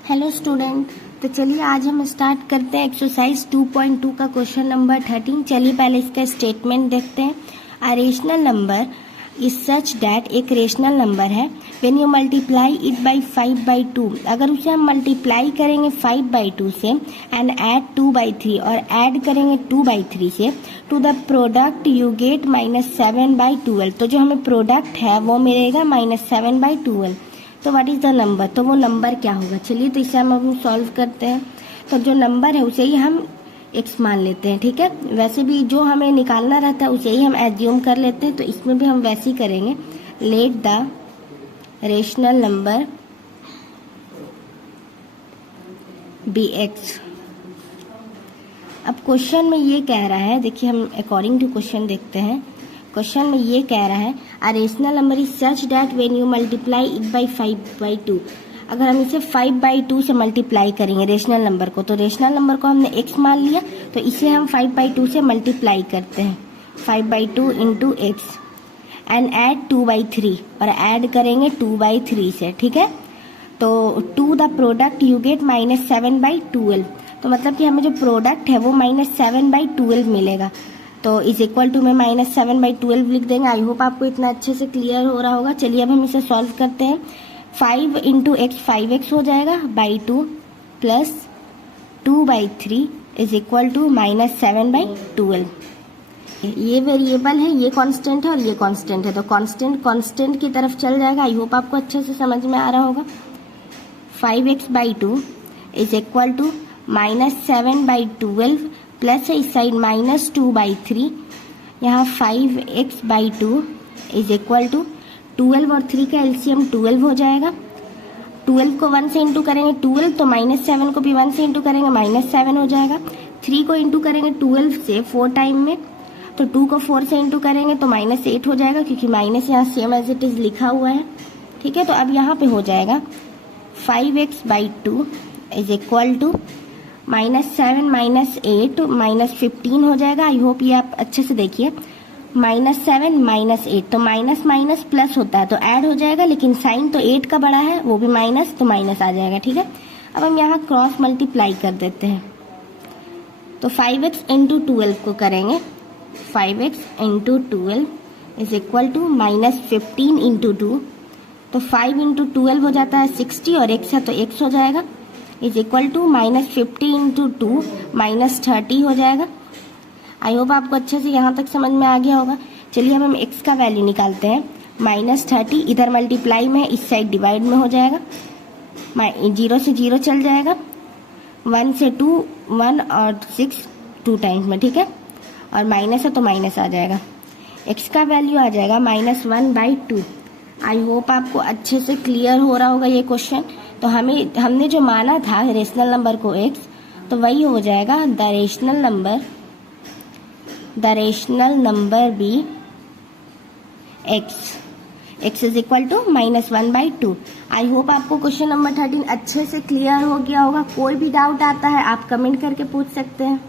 Hello student, तो चलिए आज हम स्टार्ट करते हैं एक्सरसाइज 2.2 का क्वेश्चन नंबर 13। चलिए पहले इसका स्टेटमेंट देखते हैं। A rational number is such that, एक रेशनल नंबर है, when you multiply it by 5/2, अगर उसे हम मल्टीप्लाई करेंगे 5/2 से एंड ऐड 2/3 और ऐड करेंगे 2/3 से, to the product you get -7/12, तो जो हमें प्रोडक्ट है वो मिलेगा -7/12। तो व्हाट इज द नंबर, तो वो नंबर क्या होगा। चलिए तो इसे हम सॉल्व करते हैं। तो जो नंबर है उसे ही हम x मान लेते हैं, ठीक है। वैसे भी जो हमें निकालना रहता है उसे ही हम एज्यूम कर लेते हैं, तो इसमें भी हम वैसे ही करेंगे। Let the rational number be x। अब क्वेश्चन में ये कह रहा है, देखिए हम अकॉर्डिंग टू क्वेश्चन देखते हैं। क्वेश्चन में ये कह रहा है a rational number is such that when you multiply it by 5/2, अगर हम इसे 5/2 से मल्टीप्लाई करेंगे रेशनल नंबर को, तो रेशनल नंबर को हमने x मान लिया, तो इसे हम 5/2 से मल्टीप्लाई करते हैं, 5/2 इंटू एक्स एंड ऐड 2/3 और ऐड करेंगे 2/3 से, ठीक है। तो to the product you get -7/12, तो मतलब कि हमें जो प्रोडक्ट है वो -7/12 मिलेगा। तो इज इक्वल टू में -7/12 लिख देंगे। आई होप आपको इतना अच्छे से क्लियर हो रहा होगा। चलिए अब हम इसे सॉल्व करते हैं। 5 इंटू एक्स 5x हो जाएगा by 2 plus 2/3 is equal to -7/12। ये वेरिएबल है, ये कांस्टेंट है और ये कांस्टेंट है, तो कांस्टेंट कांस्टेंट की तरफ चल जाएगा। आई होप आपको अच्छे से समझ में आ रहा होगा। 5x/2 is equal to -7/12 plus है इस साइड -2/3, यहाँ 5x/2 इज इक्वल टू 12 और 3 का एलसीएम 12 हो जाएगा। 12 को 1 से इंटू करेंगे 12, तो -7 को भी 1 से इंटू करेंगे -7 हो जाएगा। 3 को इंटू करेंगे 12 से 4 टाइम में, तो 2 को 4 से इंटू करेंगे तो -8 हो जाएगा, क्योंकि माइनस यहाँ सेम एज इट इज लिखा हुआ है, ठीक है। तो अब यहाँ पे हो जाएगा 5x/2 इज इक्वल टू -7 -8 -15 हो जाएगा। आई होप ये आप अच्छे से देखिए। -7 -8, तो माइनस माइनस प्लस होता है तो ऐड हो जाएगा, लेकिन साइन तो 8 का बड़ा है, वो भी माइनस, तो माइनस आ जाएगा, ठीक है। अब हम यहाँ क्रॉस मल्टीप्लाई कर देते हैं, तो 5x इंटू 12 को करेंगे, 5x into 12 is equal to -15 into 2, तो 5 इंटू 12 हो जाता है 60 और x है तो x हो जाएगा, इज इक्वल टू -50 इंटू 2 -30 हो जाएगा। आई होप आपको अच्छे से यहाँ तक समझ में आ गया होगा। चलिए अब हम x का वैल्यू निकालते हैं। -30 इधर मल्टीप्लाई में, इस साइड डिवाइड में हो जाएगा, 0 से 0 चल जाएगा, 1 से 2 1 और 6 2 टाइम्स में, ठीक है, और माइनस है तो माइनस आ जाएगा। x का वैल्यू आ जाएगा -1/2। आई होप आपको अच्छे से क्लियर हो रहा होगा ये क्वेश्चन। तो हमने जो माना था रेशनल नंबर को x, तो वही हो जाएगा the rational number be x is equal to -1/2। I hope आपको क्वेश्चन नंबर 13 अच्छे से क्लियर हो गया होगा। कोई भी डाउट आता है आप कमेंट करके पूछ सकते हैं।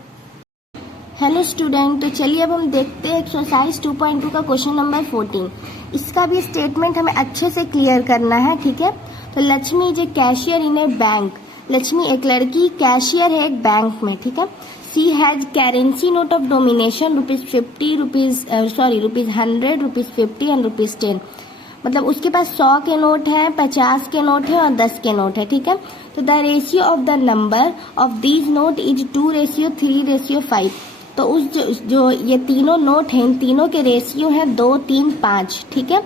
हेलो स्टूडेंट, तो चलिए अब हम देखते हैं एक्सरसाइज 2.2 का क्वेश्चन नंबर 14। इसका भी स्टेटमेंट हमें अच्छे से क्लियर करना है, ठीक है। तो Lakshmi is a cashier in a bank. Lakshmi एक लड़की कैशियर है एक बैंक में, ठीक है। She has currency note of domination ₹50, ₹100, ₹50 and ₹10। मतलब उसके पास 100 के नोट है, 50 के नोट है और 10 के नोट है, ठीक है। तो the ratio of the number of these note is 2:3:5। तो उस जो ये तीनों नोट हैं, इन तीनों के रेशियो है 2, 3, 5, ठीक है।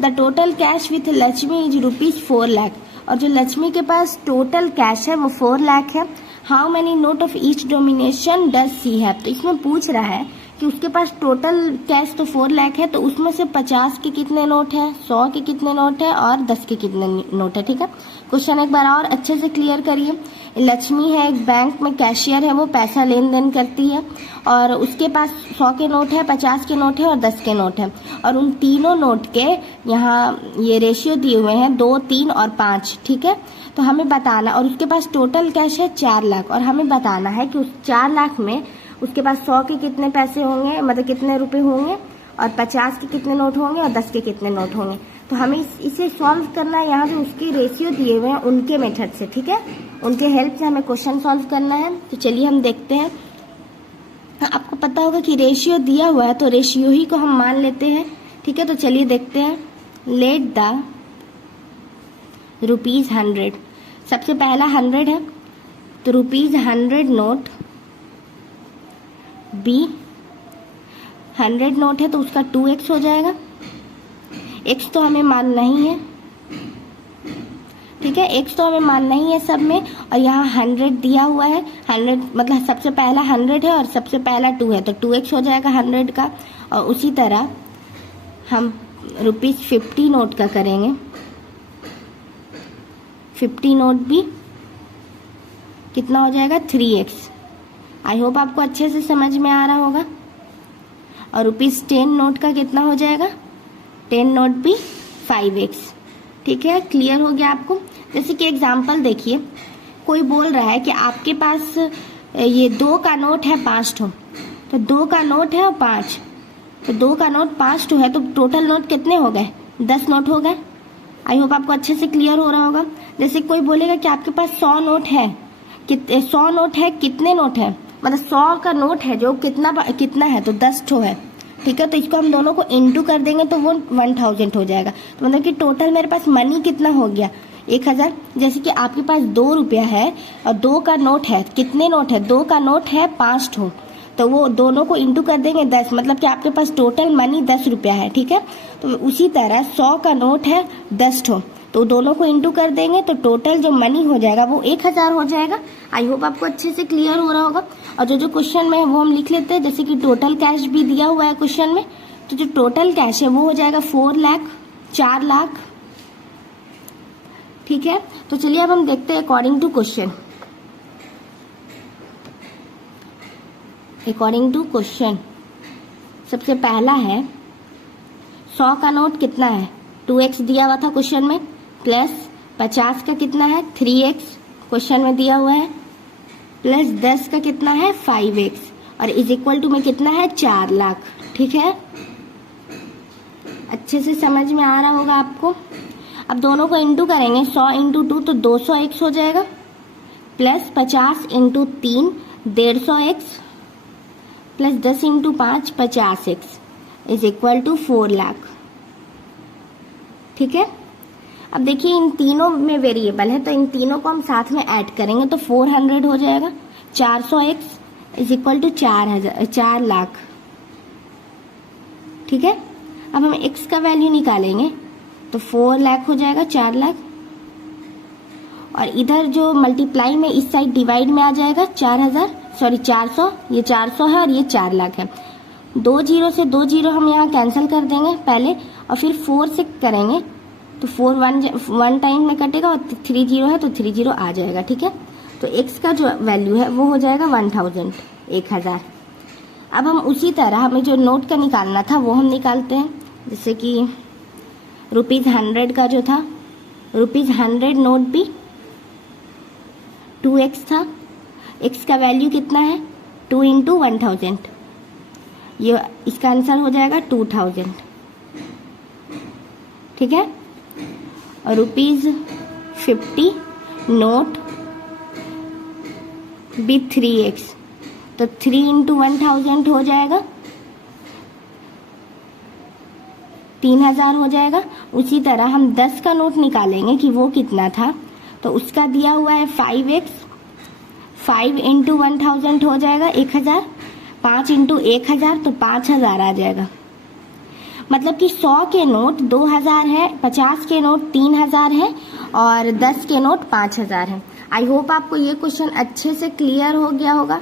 The total cash with Lakshmi is ₹4 lakh, और जो लक्ष्मी के पास टोटल कैश है वो 4 लाख है। How many note of each domination does she have, तो इसमें पूछ रहा है कि उसके पास टोटल कैश तो 4 लाख है, तो उसमें से 50 के कितने नोट है, 100 के कितने नोट है और 10 के कितने नोट है, ठीक है। क्वेश्चन एक बार और अच्छे से क्लियर करिए। लक्ष्मी है एक बैंक में कैशियर है, वो पैसा लेन देन करती है, और उसके पास 100 के नोट है, 50 के नोट है और 10 के नोट है, और उन तीनों नोट के यहाँ ये रेशियो दिए हुए हैं 2, 3 और 5, ठीक है। तो हमें बताना, और उसके पास टोटल कैश है 4 लाख, और हमें बताना है कि उस 4 लाख में उसके पास 100 के कितने पैसे होंगे, मतलब कितने रुपए होंगे, और 50 के कितने नोट होंगे और 10 के कितने नोट होंगे। तो हमें इसे सॉल्व करना है। यहाँ पे उसके रेशियो दिए हुए हैं उनके मेथड से, ठीक है, उनके हेल्प से हमें क्वेश्चन सॉल्व करना है। तो चलिए हम देखते हैं। आपको पता होगा कि रेशियो दिया हुआ है तो रेशियो ही को हम मान लेते हैं, ठीक है। तो चलिए देखते हैं। लेट द ₹100, सबसे पहला 100 है तो ₹100 नोट बी 100 नोट है तो उसका 2x हो जाएगा। x तो हमें मानना ही है, ठीक है, x तो हमें मानना ही है सब में। और यहाँ 100 दिया हुआ है, 100 मतलब सबसे पहला 100 है और सबसे पहला 2 है तो 2x हो जाएगा 100 का। और उसी तरह हम ₹50 नोट का करेंगे। 50 नोट भी कितना हो जाएगा 3x। आई होप आपको अच्छे से समझ में आ रहा होगा। और ₹10 नोट का कितना हो जाएगा, 10 नोट भी 5x, ठीक है। क्लियर हो गया आपको। जैसे कि एग्जांपल देखिए, कोई बोल रहा है कि आपके पास ये 2 का नोट है 5 ठो, तो 2 का नोट है और 5, तो 2 का नोट 5 ठो है तो टोटल नोट कितने हो गए, 10 नोट हो गए। आई होप आपको अच्छे से क्लियर हो रहा होगा। जैसे कोई बोलेगा कि आपके पास 100 नोट है, 100 नोट है, कितने नोट है, मतलब 100 का नोट है जो कितना है तो 10 ठो है, ठीक है। तो इसको हम दोनों को इंटू कर देंगे तो वो 1000 हो जाएगा। तो मतलब कि टोटल मेरे पास मनी कितना हो गया 1000। जैसे कि आपके पास 2 रुपया है और 2 का नोट है, कितने नोट है, 2 का नोट है 5 ठो, तो वो दोनों को इंटू कर देंगे 10, मतलब कि आपके पास टोटल मनी 10 रुपया है, ठीक है। तो उसी तरह 100 का नोट है 10 ठो, तो दोनों को इंटू कर देंगे तो टोटल जो मनी हो जाएगा वो 1000 हो जाएगा। आई होप आपको अच्छे से क्लियर हो रहा होगा। और जो क्वेश्चन में है वो हम लिख लेते हैं। जैसे कि टोटल कैश भी दिया हुआ है क्वेश्चन में, तो जो टोटल कैश है वो हो जाएगा 4 लाख, 4 लाख, ठीक है। तो चलिए अब हम देखते हैं according to question. According to question सबसे पहला है 100 का नोट कितना है 2x दिया हुआ था क्वेश्चन में, प्लस 50 का कितना है 3x क्वेश्चन में दिया हुआ है, प्लस 10 का कितना है 5x और इज इक्वल टू में कितना है 4 लाख, ठीक है। अच्छे से समझ में आ रहा होगा आपको। अब दोनों को इंटू करेंगे, 100 इंटू 2 तो 200x हो जाएगा, plus 50 into 3 150x, plus 10 into 5 50x is equal to 4 lakh, ठीक है। अब देखिए इन तीनों में वेरिएबल है तो इन तीनों को हम साथ में ऐड करेंगे तो 400 हो जाएगा, 400x is equal to 4 lakh, ठीक है। अब हम x का वैल्यू निकालेंगे तो 4 लाख हो जाएगा 4 लाख, और इधर जो मल्टीप्लाई में इस साइड डिवाइड में आ जाएगा 400, ये 400 है और ये 4 लाख है। 2 जीरो से 2 जीरो हम यहाँ कैंसिल कर देंगे पहले, और फिर 4 से करेंगे तो 4 1 टाइम में कटेगा और 3 जीरो है तो 3 जीरो आ जाएगा, ठीक है। तो x का जो वैल्यू है वो हो जाएगा 1000। अब हम उसी तरह हमें जो नोट का निकालना था वो हम निकालते हैं। जैसे कि ₹100 का जो था, ₹100 नोट भी 2x था, x का वैल्यू कितना है 2 इंटू 1000, ये इसका आंसर हो जाएगा 2000, ठीक है। और ₹50 नोट भी 3x, तो 3 इंटू 1000 हो जाएगा 3000 हो जाएगा। उसी तरह हम 10 का नोट निकालेंगे कि वो कितना था, तो उसका दिया हुआ है 5x, 5 इंटू 1000 हो जाएगा 1000, 5 इंटू 1000 तो 5000 आ जाएगा। मतलब कि 100 के नोट 2000 है, 50 के नोट 3000 है और 10 के नोट 5000 है। आई होप आपको ये क्वेश्चन अच्छे से क्लियर हो गया होगा।